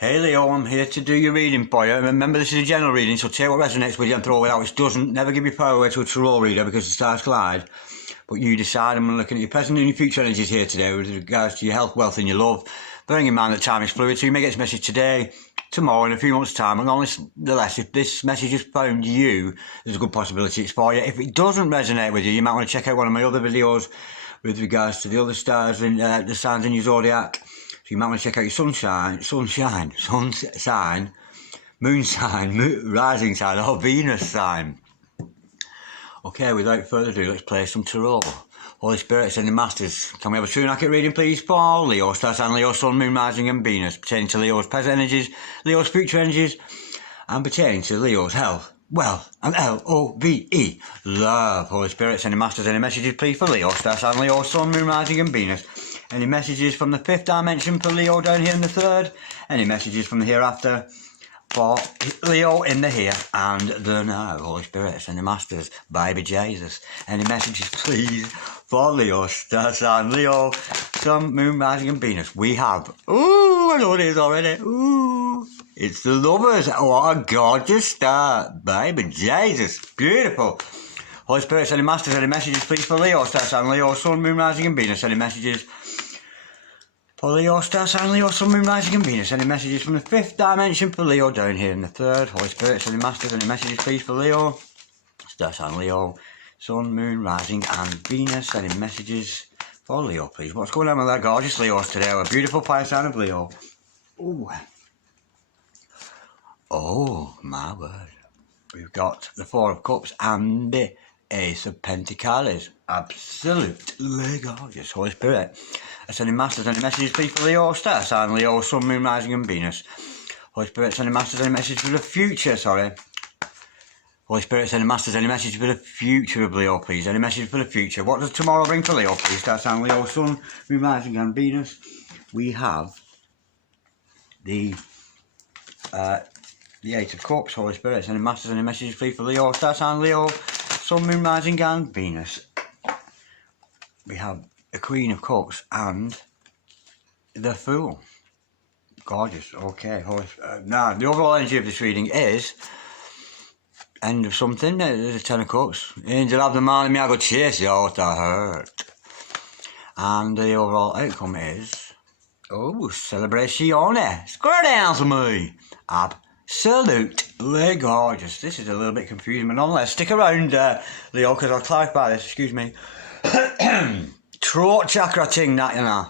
Hey Leo, I'm here to do your reading for you. Remember, this is a general reading, so take what resonates with you and throw it out which doesn't. Never give your power away to a tarot reader because the stars collide. But you decide. I'm looking at your present and your future energies here today with regards to your health, wealth and your love. Bearing in mind that time is fluid, so you may get this message today, tomorrow, in a few months' time. And nonetheless, if this message has found you, there's a good possibility it's for you. If it doesn't resonate with you, you might want to check out one of my other videos with regards to the other stars and the signs in your zodiac. So you might want to check out your sun sign, moon sign, rising sign, or Venus sign. Okay, without further ado, let's play some tarot. Holy Spirits and the Masters, can we have a true and accurate reading, please, for Leo, star sign, Leo, sun, moon, rising, and Venus, pertaining to Leo's present energies, Leo's future energies, and pertaining to Leo's health, wealth, and L-O-V-E, love. Holy Spirits and the Masters, any messages, please, for Leo, star sign, Leo, sun, moon, rising, and Venus. Any messages from the fifth dimension for Leo down here in the third? Any messages from the hereafter for Leo in the here and the now? Holy Spirits and the Masters, baby Jesus. Any messages, please, for Leo, star sign, Leo, sun, moon, rising, and Venus? We have, ooh, I know it is already. Ooh, it's the Lovers. What a gorgeous start, baby Jesus. Beautiful. Holy Spirits and the Masters, any messages, please, for Leo, star sign, Leo, sun, moon, rising, and Venus? Any messages for Leo, star sign, Leo, sun, moon, rising, and Venus? Any messages from the fifth dimension for Leo down here in the third? Holy Spirits and the Masters, any messages, please, for Leo, star sign, Leo, sun, moon, rising, and Venus? Any messages for Leo, please? What's going on with that gorgeous Leos today? A beautiful fire sign of Leo. Ooh. Oh, my word. We've got the Four of Cups and the Ace of Pentacles. Absolutely gorgeous. Holy Spirit. Any Masters, any messages, please, for Leo, star sign, Leo, sun, moon, rising, and Venus? Holy Spirits, any Masters, any messages for the future, Holy Spirits, any Masters, any messages for the future of Leo, please? Any messages for the future? What does tomorrow bring for Leo, please? Star sign, Leo, sun, moon, rising, and Venus. We have the Eight of Cups. Holy Spirits, any Masters, any messages, please, for Leo, star sign, Leo, sun, moon, rising, and Venus. We have the Queen of Cups and the Fool. Gorgeous. Okay. Now, the overall energy of this reading is end of something. There's a Ten of Cups. Angel have the man in me, I go chase you out of hurt. And the overall outcome is, oh, celebrazione. Square down to me. Absolutely gorgeous. This is a little bit confusing, but nonetheless, stick around, Leo, because I'll clarify this. Excuse me. Throat chakra thing, that, you know.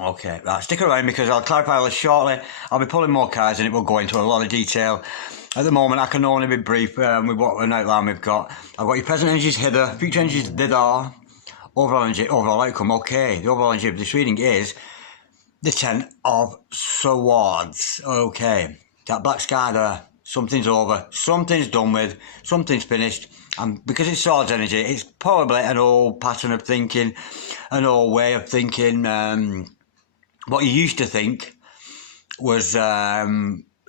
Okay, right, stick around because I'll clarify all this shortly. I'll be pulling more cards and it will go into a lot of detail. At the moment, I can only be brief with what an outline we've got. I've got your present energies hither, future energies thither, overall energy, overall outcome. Okay, the overall energy of this reading is the Ten of Swords. Okay, that black sky there, something's over, something's done with, something's finished. And because it's swords energy, it's probably an old pattern of thinking, an old way of thinking. What you used to think was,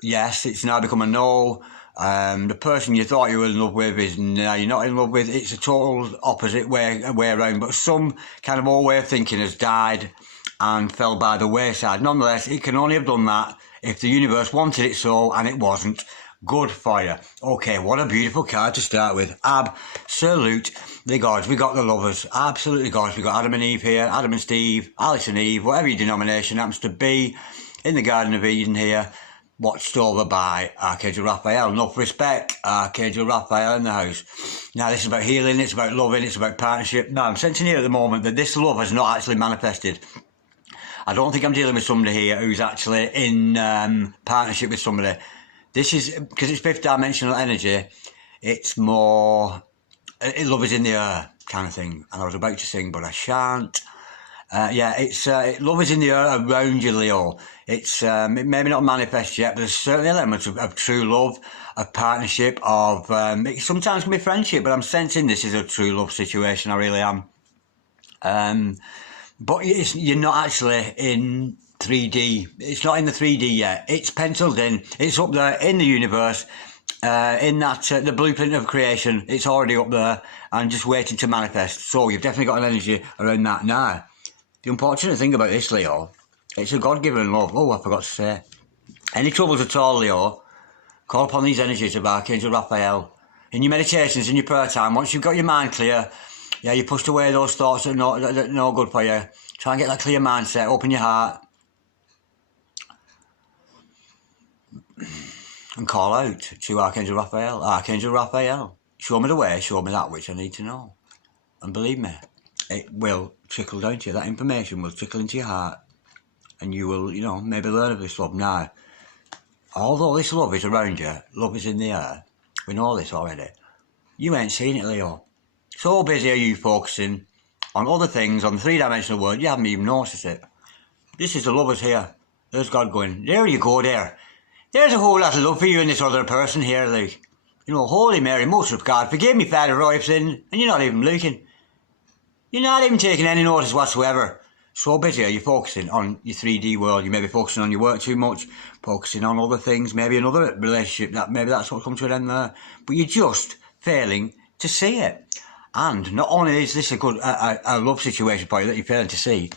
yes, it's now become a no. The person you thought you were in love with is now you're not in love with. It's a total opposite way around. But some kind of old way of thinking has died and fell by the wayside. Nonetheless, it can only have done that if the universe wanted it so, and it wasn't. Good for you. Okay, what a beautiful card to start with. Absolutely gorgeous. We got the Lovers. Absolutely gorgeous. We got Adam and Eve here. Adam and Steve. Alice and Eve. Whatever your denomination happens to be. In the Garden of Eden here. Watched over by Archangel Raphael. Enough respect. Archangel Raphael in the house. Now, this is about healing. It's about loving. It's about partnership. Now, I'm sensing here at the moment that this love has not actually manifested. I don't think I'm dealing with somebody here who's actually in partnership with somebody. This is, because it's fifth dimensional energy, it's more, love is in the air kind of thing. And I was about to sing, but I shan't. Yeah, it's love is in the air around you, Leo. It's it maybe not manifest yet, but there's certainly elements of true love, of partnership, of it sometimes can be friendship, but I'm sensing this is a true love situation. I really am. But you're not actually in 3D. It's not in the 3D yet. It's penciled in. It's up there in the universe, in that the blueprint of creation. It's already up there and just waiting to manifest. So you've definitely got an energy around that. Now, the unfortunate thing about this, Leo, it's a God-given love. Oh, I forgot to say. Any troubles at all, Leo, call upon these energies of Archangel Raphael. In your meditations, in your prayer time, once you've got your mind clear, yeah, you pushed away those thoughts that are no good for you. Try and get that clear mindset, open your heart. And call out to Archangel Raphael. Archangel Raphael, show me the way, show me that which I need to know. And believe me, it will trickle down to you. That information will trickle into your heart. And you will, you know, maybe learn of this love. Now, although this love is around you, love is in the air, we know this already, you ain't seen it, Leo. So busy are you focusing on other things, on the three-dimensional world, you haven't even noticed it. This is the lovers here. There's God going, there you go there. There's a whole lot of love for you and this other person here, Luke. You know, Holy Mary, Mother of God, forgive me, Father Roy, of sin, and you're not even looking. You're not even taking any notice whatsoever. So busy are you focusing on your 3D world. You may be focusing on your work too much, focusing on other things, maybe another relationship, maybe that's what comes to an end there. But you're just failing to see it. And not only is this a love situation for you that you're failing to see,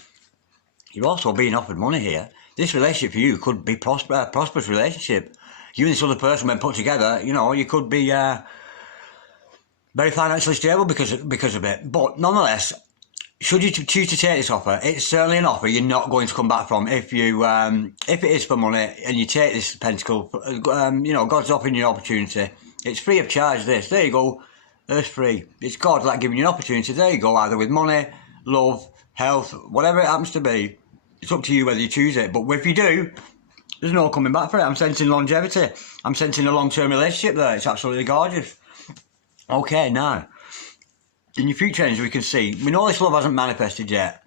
you're also being offered money here. This relationship for you could be a prosperous relationship. You and this other person, when put together, you know, you could be very financially stable because of it. But nonetheless, should you choose to take this offer, it's certainly an offer you're not going to come back from. If it is for money and you take this pentacle, you know, God's offering you an opportunity. It's free of charge, this. There you go. It's free. It's God like giving you an opportunity. There you go, either with money, love, health, whatever it happens to be. It's up to you whether you choose it. But if you do, there's no coming back for it. I'm sensing longevity. I'm sensing a long-term relationship there. It's absolutely gorgeous. Okay, now, in your future energy, we can see, we know this love hasn't manifested yet.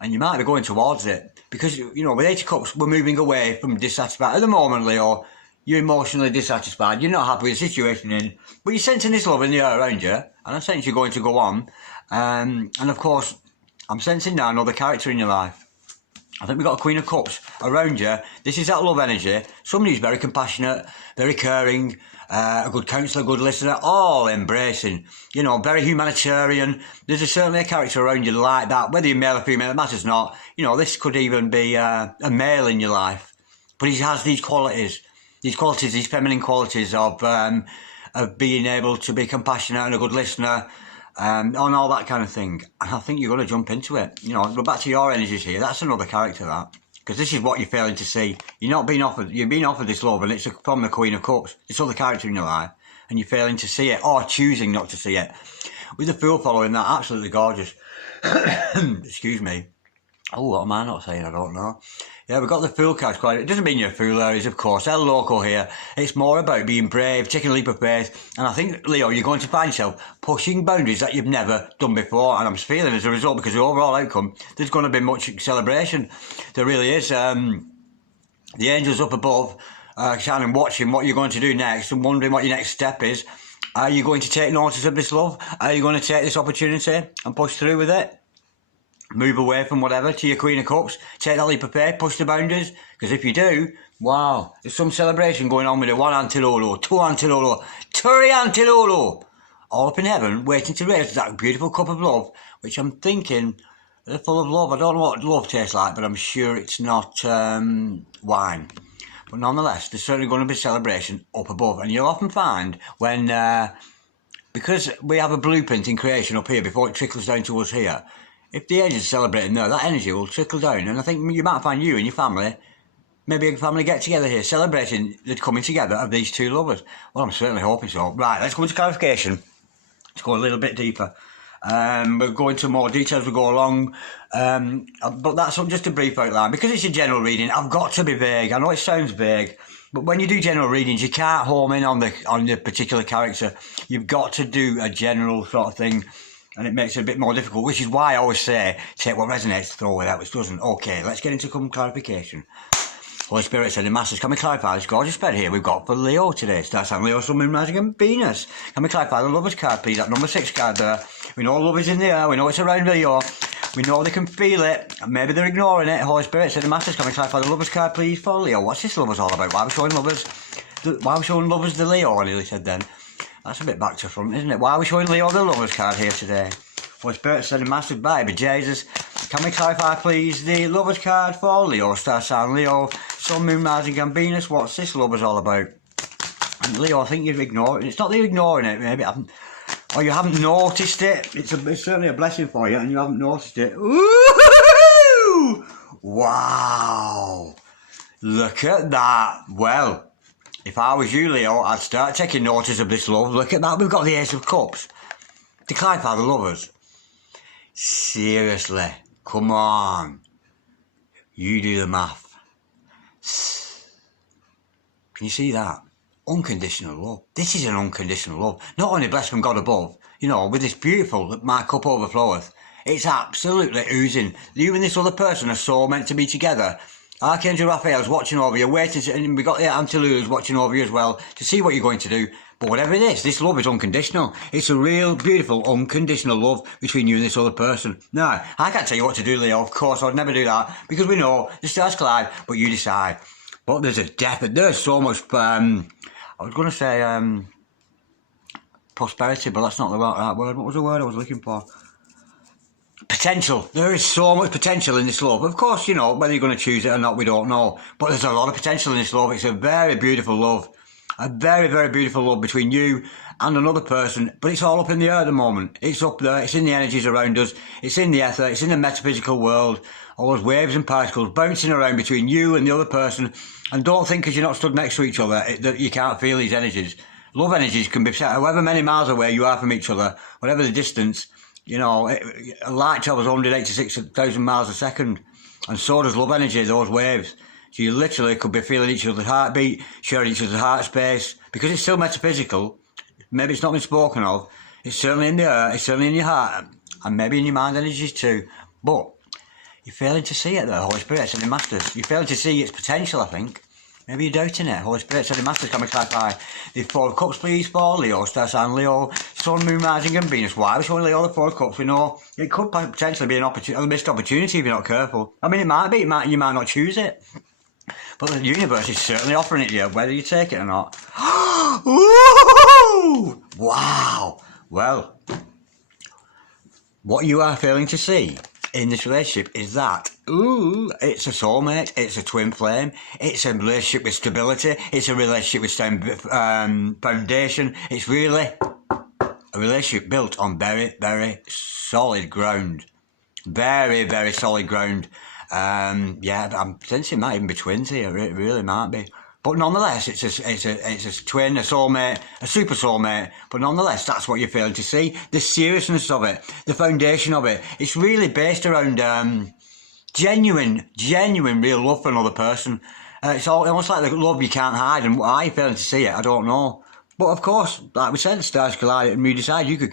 And you might be going towards it. Because, you know, with 8 of Cups, we're moving away from dissatisfied. At the moment, Leo, you're emotionally dissatisfied. You're not happy with the situation you're in. But you're sensing this love in the air around you. And I'm sensing you're going to go on. And of course, I'm sensing now another character in your life. I think we've got a Queen of Cups around you. This is that love energy. Somebody who's very compassionate, very caring, a good counsellor, a good listener, all embracing. You know, very humanitarian. There's certainly a character around you like that. Whether you're male or female, it matters not. You know, this could even be a male in your life. But he has these qualities, these feminine qualities of being able to be compassionate and a good listener, on all that kind of thing. And I think you're going to jump into it. You know, but back to your energies here, that's another character, that. Because this is what you're failing to see. You're not being offered, you're being offered this love, and it's from the Queen of Cups. This other character in your life, and you're failing to see it, or choosing not to see it. With the Fool following that, absolutely gorgeous. Excuse me. Oh, what am I not saying? I don't know. Yeah, we've got the Fool card quite. It doesn't mean you're a fool, Aries, of course. El Loco here. It's more about being brave, taking a leap of faith. And I think, Leo, you're going to find yourself pushing boundaries that you've never done before. And I'm feeling as a result, because the overall outcome, there's going to be much celebration. There really is. The angels up above, kind of watching what you're going to do next and wondering what your next step is. Are you going to take notice of this love? Are you going to take this opportunity and push through with it? Move away from whatever to your Queen of Cups. Take that leap of faith, push the boundaries. Because if you do, wow, there's some celebration going on with it. 1 Antilolo, 2 Antilolo, 3 Antilolo. All up in heaven, waiting to raise that beautiful cup of love, which I'm thinking they're full of love. I don't know what love tastes like, but I'm sure it's not wine. But nonetheless, there's certainly going to be celebration up above. And you'll often find when, because we have a blueprint in creation up here before it trickles down to us here, if the angels are celebrating there, that energy will trickle down. And I think you might find you and your family, maybe a family get together here, celebrating the coming together of these two lovers. Well, I'm certainly hoping so. Right, let's go into clarification. Let's go a little bit deeper. We'll go into more details as we go along. But that's just a brief outline. Because it's a general reading, I've got to be vague. I know it sounds vague, but when you do general readings, you can't home in on the particular character. You've got to do a general sort of thing. And it makes it a bit more difficult, which is why I always say, take what resonates, throw it out which doesn't. Okay, let's get into some clarification. Holy Spirit said, the Masters, can we clarify this gorgeous spread here we've got for Leo today? Starts on Leo, Sun, Moon, Rising and Venus. Can we clarify the Lovers card, please? That number 6 card there. We know love is in the air. We know it's around Leo. We know they can feel it. And maybe they're ignoring it. Holy Spirit said, the Masters, can we clarify the Lovers card, please, for Leo? What's this Lovers all about? Why are we showing Lovers the Leo? I nearly said then. That's a bit back to front, isn't it? Why are we showing Leo the Lovers card here today? Holy Spirit said, a massive baby Jesus. Can we clarify, please, the Lovers card for Leo, star sign Leo, Sun, Moon, Rising and Venus. What's this lovers all about? And Leo, I think you're ignoring it. It's not that you're ignoring it, maybe. Or you haven't noticed it. It's certainly a blessing for you and you haven't noticed it. Ooh! Wow! Look at that. Well, if I was you, Leo, I'd start taking notice of this love. Look at that. We've got the Ace of Cups. To clarify the lovers. Seriously. Come on. You do the math. Can you see that? Unconditional love. This is an unconditional love. Not only blessed from God above, you know, with this beautiful, my cup overfloweth. It's absolutely oozing. You and this other person are so meant to be together. Archangel Raphael's watching over you, waiting to, and we've got the Antilu's watching over you as well to see what you're going to do. But whatever it is, this love is unconditional. It's a real, beautiful, unconditional love between you and this other person. Now, I can't tell you what to do, Leo. Of course, I'd never do that because we know the stars collide, but you decide. But there's a depth, there's so much, I was going to say prosperity, but that's not the right word. What was the word I was looking for? Potential. There is so much potential in this love. Of course, you know, whether you're going to choose it or not, we don't know. But there's a lot of potential in this love. It's a very beautiful love. A very, very beautiful love between you and another person. But it's all up in the air at the moment. It's up there. It's in the energies around us. It's in the ether. It's in the metaphysical world. All those waves and particles bouncing around between you and the other person. And don't think because you're not stood next to each other that you can't feel these energies. Love energies can be set however many miles away you are from each other, whatever the distance. You know, light travels 186,000 miles a second. And so does love energy, those waves. So you literally could be feeling each other's heartbeat, sharing each other's heart space. Because it's still metaphysical, maybe it's not been spoken of, it's certainly in the air, it's certainly in your heart, and maybe in your mind energies too. But you're failing to see it, the Holy Spirit said in Masters. You're failing to see its potential, I think. Maybe you're doubting it. Holy Spirit said in Masters, can we clarify the Four of Cups, please, for Leo, star sign Leo, Sun, Moon, Rising and Venus. Why we're showing Leo the Four of Cups? We know it could potentially be a missed opportunity if you're not careful. I mean, it might be, you might not choose it. But the universe is certainly offering it to you, whether you take it or not. Ooh! Wow! Well, what you are failing to see in this relationship is that, it's a soulmate, it's a twin flame, it's a relationship with stability, it's a relationship with foundation, it's really a relationship built on very, very solid ground. Very, very solid ground. Yeah, I'm sensing it might even be twins here. It really might be. But nonetheless, it's a twin, a soulmate, a super soulmate. But nonetheless, that's what you're failing to see. The seriousness of it, the foundation of it. It's really based around genuine real love for another person. It's almost like the love you can't hide. And why you're failing to see it, I don't know. But of course, like we said, the stars collide and you decide you could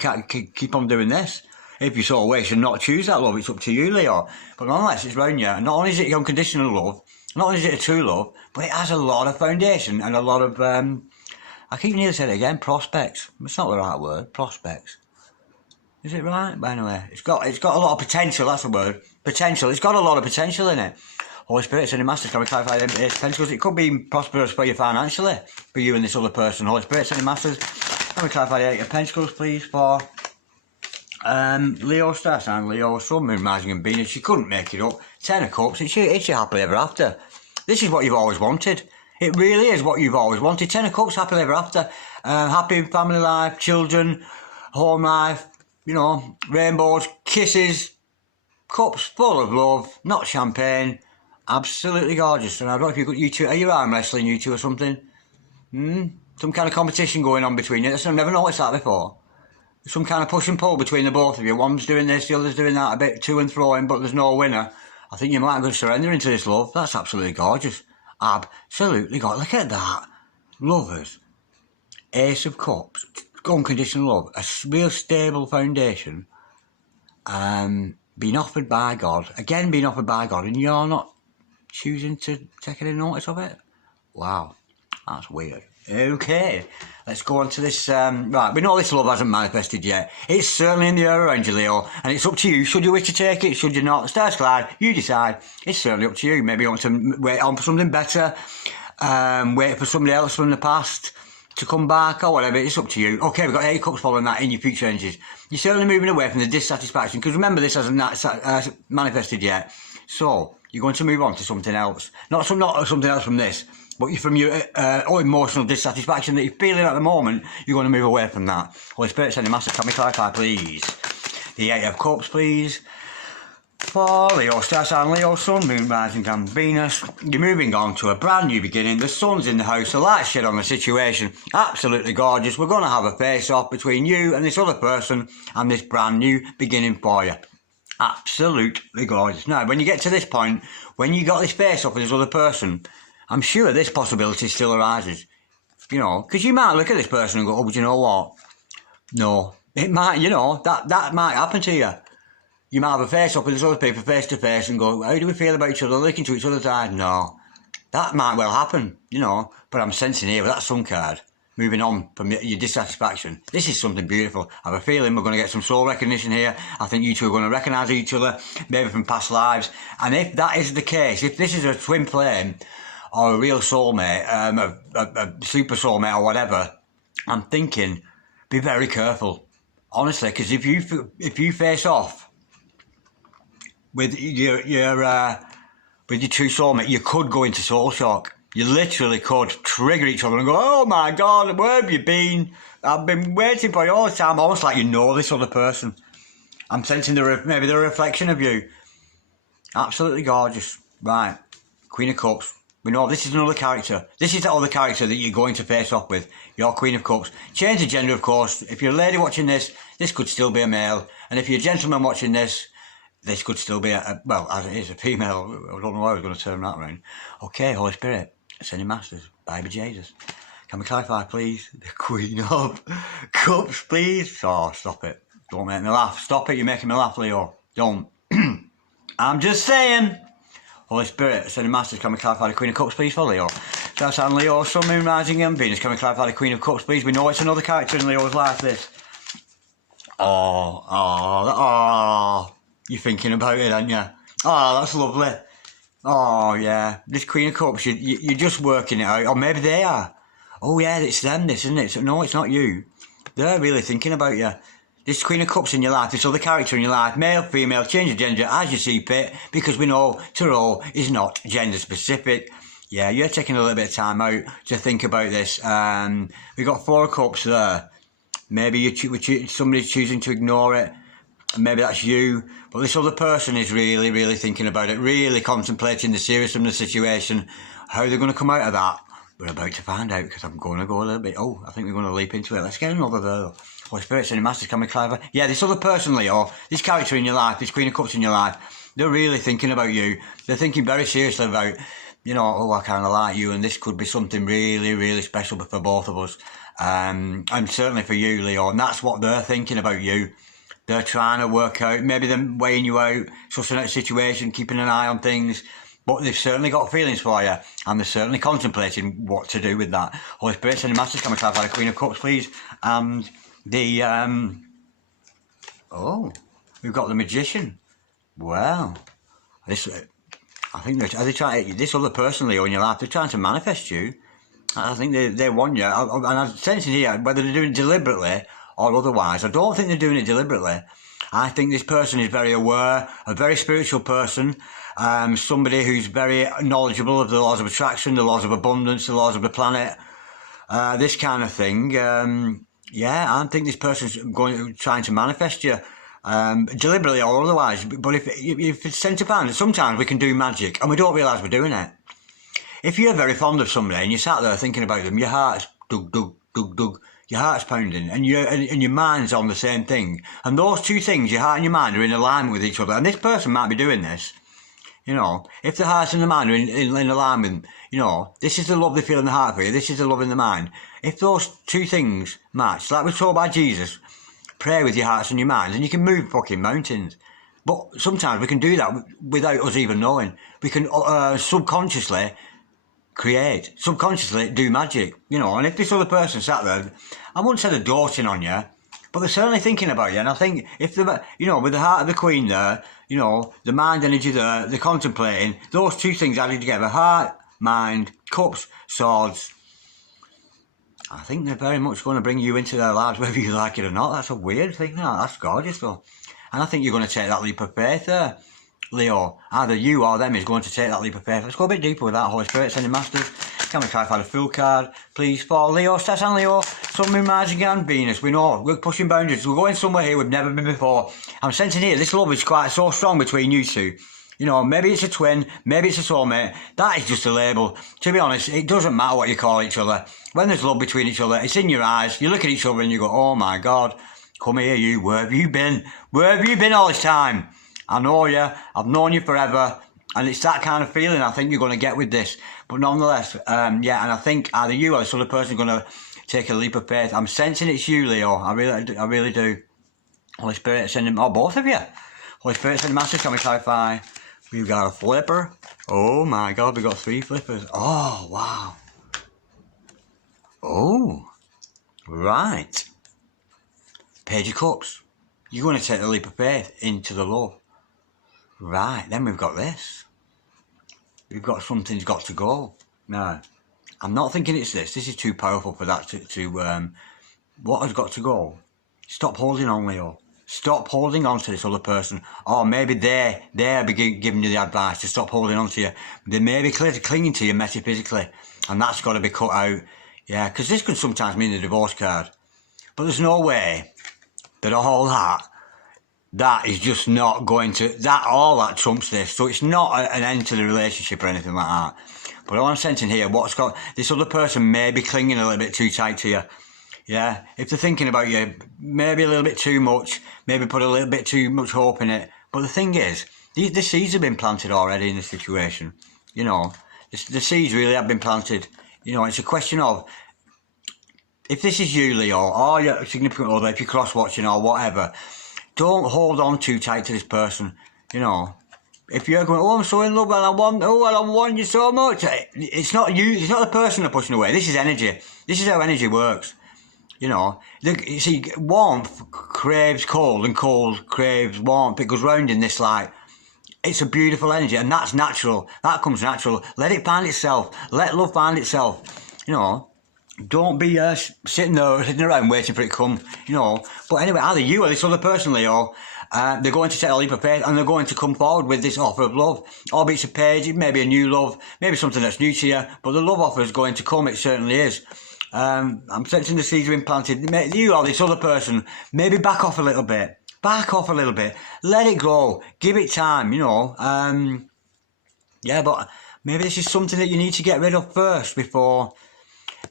keep on doing this. If you so wish and not choose that love, it's up to you, Leo. But nonetheless, it's round you. And not only is it unconditional love, not only is it a true love, but it has a lot of foundation and a lot of, I keep nearly saying it again, prospects. It's not the right word, prospects. Is it right? But anyway, it's got a lot of potential, that's the word. Potential. It's got a lot of potential in it. Holy Spirit, sending Masters, can we clarify the Ace of Pentacles? It could be prosperous for you financially, for you and this other person. Holy Spirit, sending Masters, can we clarify the Eight of Pentacles, please, for Leo, star sign Leo, Sun, Moon, Rising and Venus. She couldn't make it up. Ten of Cups, it's your happily ever after. This is what you've always wanted. It really is what you've always wanted. Ten of Cups, happily ever after. Happy family life, children, home life, you know, rainbows, kisses, cups full of love, not champagne. Absolutely gorgeous. And I don't know if you two, are you arm wrestling, you two, or something? Some kind of competition going on between you. I've never noticed that before. Some kind of push and pull between the both of you. One's doing this, the other's doing that, a bit to and fro, but there's no winner. I think you might go surrender into this love. That's absolutely gorgeous. Absolutely gorgeous. Look at that. Lovers. Ace of Cups. Unconditional love. A real stable foundation. Being offered by God. Again, being offered by God, and you're not choosing to take any notice of it? Wow. That's weird. Okay, let's go on to this. Right, we know this love hasn't manifested yet. It's certainly in the air around you, Leo, and it's up to you. Should you wish to take it? Should you not? The stars collide. You decide. It's certainly up to you. Maybe you want to wait on for something better, wait for somebody else from the past to come back or whatever. It's up to you. Okay, we've got 8 cups following that in your future energies. You're certainly moving away from the dissatisfaction because remember, this hasn't manifested yet. So you're going to move on to something else. Not something else from this, but from your emotional dissatisfaction that you're feeling at the moment, you're going to move away from that. Holy Spirit, send a master, can we clarify, please? The Eight of Cups, please. For Leo, star sign Leo, Sun, Moon, Rising, and Venus. You're moving on to a brand new beginning. The sun's in the house, the light's shed on the situation. Absolutely gorgeous. We're going to have a face-off between you and this other person and this brand new beginning for you. Absolutely gorgeous. Now, when you get to this point, when you got this face-off with this other person, I'm sure this possibility still arises. You know, because you might look at this person and go, oh, but you know what? No. It might, you know, that might happen to you. You might have a face-off with these other people face to face and go, how do we feel about each other? Looking to each other's eyes? No. That might well happen, you know. But I'm sensing here with that Sun card, moving on from your dissatisfaction. This is something beautiful. I have a feeling we're going to get some soul recognition here. I think you two are going to recognise each other, maybe from past lives. And if that is the case, if this is a twin flame or a real soulmate, a super soulmate or whatever, I'm thinking, be very careful. Honestly, because if you face off with your true soulmate, you could go into soul shock. You literally could trigger each other and go, oh my God, where have you been? I've been waiting for you all the time. Almost like you know this other person. I'm sensing maybe the reflection of you. Absolutely gorgeous. Right, Queen of Cups. We know this is another character. This is the other character that you're going to face off with. Your Queen of Cups. Change the gender, of course. If you're a lady watching this could still be a male. And if you're a gentleman watching this could still be well, as it is, a female. I don't know why I was going to turn that around. Okay, Holy Spirit, sending masters, baby Jesus. Can we clarify, please? The Queen of Cups, please. Oh, stop it. Don't make me laugh. Stop it, you're making me laugh, Leo. Don't. I'm just saying. Holy Spirit, sending masters, can we clarify the Queen of Cups, please, for Leo? Star sign Leo, Sun, Moon, Rising, and Venus. Can we clarify the Queen of Cups, please? We know it's another character in Leo's life, this. Oh. You're thinking about it, aren't you? Oh, that's lovely. Oh, yeah. This Queen of Cups, you're just working it out. Or maybe they are. Oh, yeah, it's them, this, isn't it? So, no, it's not you. They're really thinking about you. This Queen of Cups in your life, this other character in your life, male, female, change of gender as you see fit, because we know tarot is not gender specific. Yeah, you're taking a little bit of time out to think about this. We've got Four of Cups there. Maybe somebody's choosing to ignore it. Maybe that's you. But this other person is really, really thinking about it, really contemplating the seriousness of the situation, how they're going to come out of that. We're about to find out, because I'm going to go a little bit. Oh, I think we're going to leap into it. Let's get another there. Holy Spirit, sending masters, can we clarify? Yeah, this other person, Leo, this character in your life, this Queen of Cups in your life, they're really thinking about you. They're thinking very seriously about, you know, oh, I kind of like you, and this could be something really, really special for both of us. And certainly for you, Leo, and that's what they're thinking about you. They're trying to work out, maybe they're weighing you out, sussing out the situation, keeping an eye on things, but they've certainly got feelings for you, and they're certainly contemplating what to do with that. Holy Spirit, sending masters, can we clarify the Queen of Cups, please? And the, we've got the Magician. Well, this, I think this other person, Leo, in your life, they're trying to manifest you. I think they want you, and I'm sensing here, whether they're doing it deliberately or otherwise. I don't think they're doing it deliberately. I think this person is very aware, a very spiritual person, somebody who's very knowledgeable of the laws of attraction, the laws of abundance, the laws of the planet, this kind of thing. Yeah, I think this person's trying to manifest you, deliberately or otherwise. But if it's sent to pan, sometimes we can do magic and we don't realise we're doing it. If you're very fond of somebody and you sat there thinking about them, your heart's dug, dug, dug, dug. Your heart's pounding, and your mind's on the same thing. And those two things, your heart and your mind, are in alignment with each other. And this person might be doing this. You know, if the heart and the mind are in alignment, you know, this is the love they feel in the heart for you, this is the love in the mind. If those two things match, like we're told by Jesus, pray with your hearts and your minds, and you can move fucking mountains. But sometimes we can do that without us even knowing. We can subconsciously create, subconsciously do magic, you know. And if this other person sat there, I wouldn't say they're doting on you, but they're certainly thinking about you. And I think if they're, you know, with the heart of the Queen there, you know, the mind energy there, they're contemplating, those two things added together, heart, mind, cups, swords, I think they're very much going to bring you into their lives, whether you like it or not. That's a weird thing, that's gorgeous though. And I think you're going to take that leap of faith there. Leo. Either you or them is going to take that leap of faith. Let's go a bit deeper with that. Holy Spirit, sending masters. Can we clarify the full card, please, for Leo, Stats and Leo, Sun, Moon, Mars again, Venus. We know, we're pushing boundaries. We're going somewhere here we've never been before. I'm sensing here, this love is quite so strong between you two. You know, maybe it's a twin, maybe it's a soulmate. That is just a label. To be honest, it doesn't matter what you call each other. When there's love between each other, it's in your eyes. You look at each other and you go, oh my God, come here you, where have you been? Where have you been all this time? I know you, I've known you forever. And it's that kind of feeling I think you're going to get with this. But nonetheless, yeah, and I think either you or this other person are going to take a leap of faith. I'm sensing it's you, Leo. I really do. Holy Spirit, sending, oh, both of you. Holy Spirit, sending masters, can we clarify? We've got a flipper. Oh my God, we've got 3 flippers. Oh, wow. Oh, right. Page of Cups. You're going to take the leap of faith into the love. Right, then we've got this. We've got something's got to go. No, I'm not thinking it's this. This is too powerful for that what has got to go? Stop holding on, Leo. Stop holding on to this other person. Or maybe they're giving you the advice to stop holding on to you. They may be clinging to you metaphysically. And that's got to be cut out. Yeah, because this can sometimes mean the divorce card. But there's no way that all that is just not going to, all that trumps this. So it's not an end to the relationship or anything like that. But all I'm sensing here, this other person may be clinging a little bit too tight to you. Yeah, if they're thinking about you, maybe a little bit too much, maybe put a little bit too much hope in it. But the thing is, the seeds have been planted already in this situation. You know, the seeds really have been planted. You know, it's a question of, if this is you, Leo, or your significant other, if you're cross-watching or whatever, don't hold on too tight to this person, you know. If you're going, oh, I'm so in love and I want you so much. It's not you, it's not the person they're pushing away. This is energy. This is how energy works. You know, you see, warmth craves cold and cold craves warmth. It goes round in this like, it's a beautiful energy and that's natural. That comes natural. Let it find itself. Let love find itself. You know. Don't be sitting around waiting for it to come, you know. But anyway, either you or this other person, Leo, they're going to take a leap of faith and they're going to come forward with this offer of love. Or it's a page, it may be a new love, maybe something that's new to you, but the love offer is going to come, it certainly is. I'm sensing the seeds are implanted. You or this other person, maybe back off a little bit. Back off a little bit. Let it grow. Give it time, you know. Yeah, but maybe this is something that you need to get rid of first before...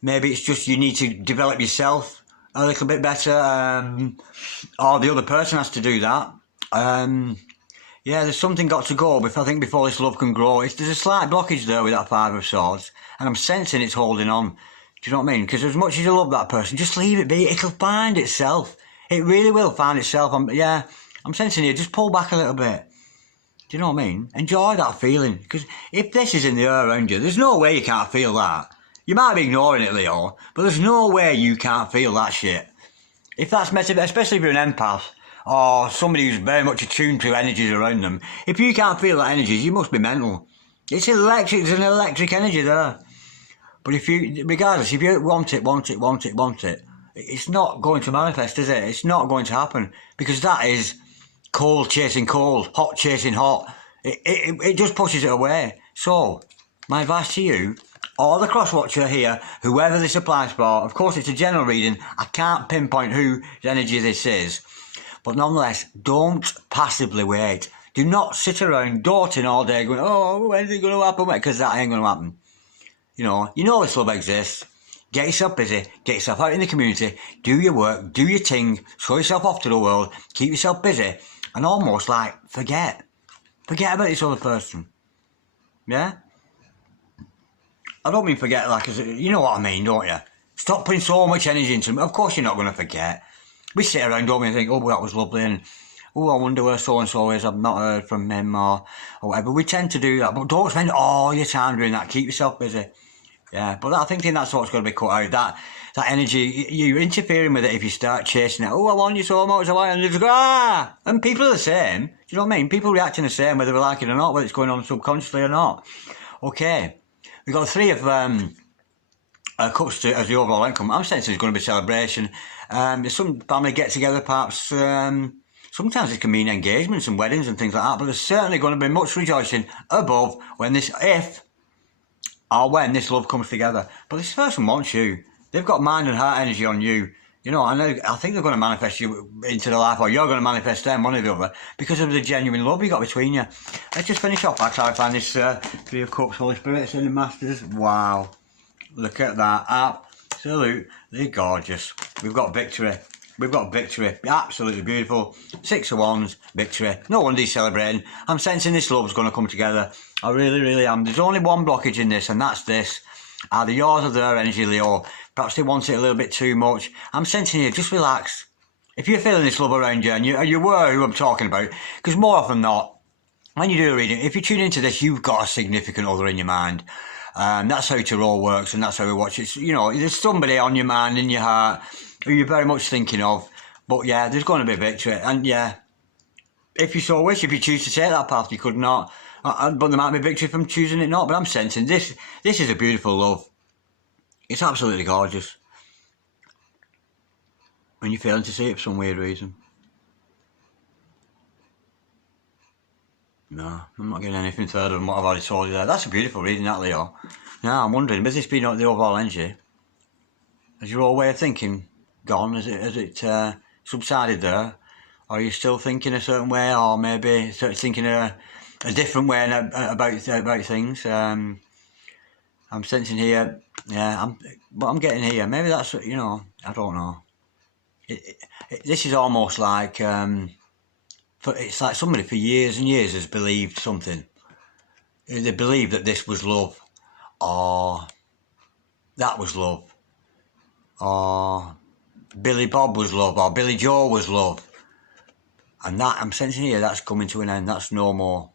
Maybe it's just you need to develop yourself a little bit better, or the other person has to do that. Yeah, there's something got to go before this love can grow. There's a slight blockage there with that 5 of Swords, and I'm sensing it's holding on. Do you know what I mean? Because as much as you love that person, just leave it be. It'll find itself. It really will find itself. I'm sensing here, just pull back a little bit. Do you know what I mean? Enjoy that feeling. Because if this is in the air around you, there's no way you can't feel that. You might be ignoring it, Leo, but there's no way you can't feel that shit. If that's especially if you're an empath, or somebody who's very much attuned to energies around them, if you can't feel that energies, you must be mental. It's electric, there's an electric energy there. But regardless, if you want it, it's not going to manifest, is it? It's not going to happen, because that is cold chasing cold, hot chasing hot. It just pushes it away. So, my advice to you, or the cross-watcher here, whoever this applies for, of course it's a general reading, I can't pinpoint whose energy this is, but nonetheless, don't passively wait. Do not sit around doting all day going, oh, when's it going to happen? Because that ain't going to happen. You know this love exists. Get yourself busy, get yourself out in the community, do your work, do your thing, show yourself off to the world, keep yourself busy, and almost like, forget about this other person. Yeah? I don't mean forget, like, you know what I mean, don't you? Stop putting so much energy into them. Of course you're not going to forget. We sit around, don't we, and think, oh, well, that was lovely, and, oh, I wonder where so-and-so is, I've not heard from him, or whatever. We tend to do that, but don't spend all your time doing that. Keep yourself busy. Yeah, but I think that's what's going to be cut out. That energy, you're interfering with it if you start chasing it. Oh, I want you so much, I want you, and you just go, ah! And people are the same. Do you know what I mean? People reacting the same, whether they like it or not, whether it's going on subconsciously or not. Okay. We've got 3 of cups as the overall outcome. I'm sensing there's going to be celebration. There's some family get-together, perhaps. Sometimes it can mean engagements and weddings and things like that, but there's certainly going to be much rejoicing above when this, if or when this love comes together. But this person wants you. They've got mind and heart energy on you. You know, I think they're going to manifest you into their life, or you're going to manifest them, one or the other, because of the genuine love you got between you. Let's just finish off by clarifying this Three of Cups, Holy Spirit, Ascending Masters. Wow. Look at that. Absolutely gorgeous. We've got victory. We've got victory. Absolutely beautiful. Six of Wands, victory. No wonder he's celebrating. I'm sensing this love's going to come together. I really, really am. There's only one blockage in this, and that's this. Either yours or their energy, Leo. Perhaps they want it a little bit too much. I'm sensing you, just relax. If you're feeling this love around you, and you were who I'm talking about, because more often than not, when you do a reading, if you tune into this, you've got a significant other in your mind. That's how Tarot works, and that's how we watch it. You know, there's somebody on your mind, in your heart, who you're very much thinking of. But yeah, there's going to be victory. And yeah, if you so wish, if you choose to take that path, you could not. But there might be victory from choosing it not. But I'm sensing this is a beautiful love. It's absolutely gorgeous. And you're failing to see it for some weird reason. No, I'm not getting anything further than what I've already told you there. That's a beautiful reading, that, Leo. Now, I'm wondering, has this been the overall energy? Has your whole way of thinking gone? Has it subsided there? Or are you still thinking a certain way, or maybe thinking a different way about things? I'm sensing here, yeah, what I'm getting here, maybe that's, you know, I don't know. This is almost like, it's like somebody for years and years has believed something. They believed that this was love, or that was love, or Billy Bob was love, or Billy Joe was love. And that, I'm sensing here, that's coming to an end, that's no more.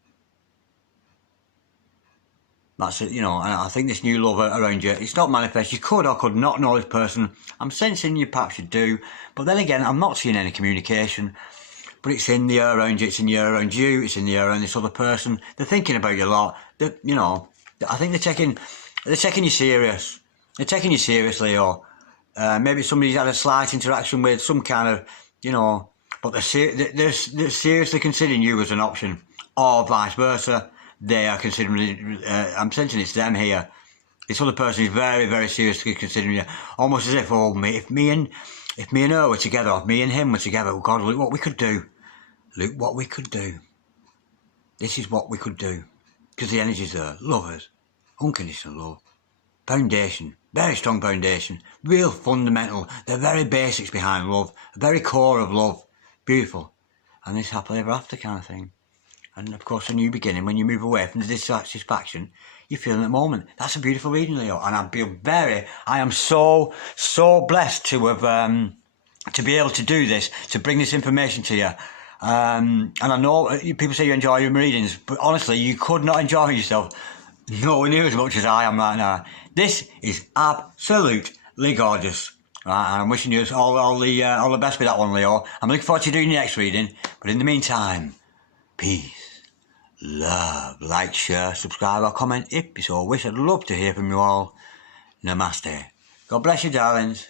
That's it, you know, and I think this new love around you, it's not manifest. You could or could not know this person. I'm sensing you perhaps you do. But then again, I'm not seeing any communication. But it's in the air around you, it's in the air around you, it's in the air around this other person. They're thinking about you a lot. You know, I think they're taking you serious. They're taking you seriously, or maybe somebody's had a slight interaction with some kind of, you know, but they're seriously considering you as an option, or vice versa. They are considering, I'm sensing it's them here. This other person is very, very seriously considering you. Almost as if, oh, if me and her were together, or if me and him were together, oh God, look what we could do. Look what we could do. This is what we could do. Because the energy's there. Lovers. Unconditional love. Foundation. Very strong foundation. Real fundamental. The very basics behind love. The very core of love. Beautiful. And this happily ever after kind of thing. And of course, a new beginning, when you move away from the dissatisfaction, you're feeling at the moment. That's a beautiful reading, Leo. And I am so blessed to have, to be able to do this, to bring this information to you. And I know people say you enjoy your readings, but honestly, you could not enjoy yourself nowhere near as much as I am right now. This is absolutely gorgeous. Right, and I'm wishing you all the best with that one, Leo. I'm looking forward to doing your next reading. But in the meantime, peace. Love, like, share, subscribe or comment if you so wish. I'd love to hear from you all. Namaste. God bless you, darlings.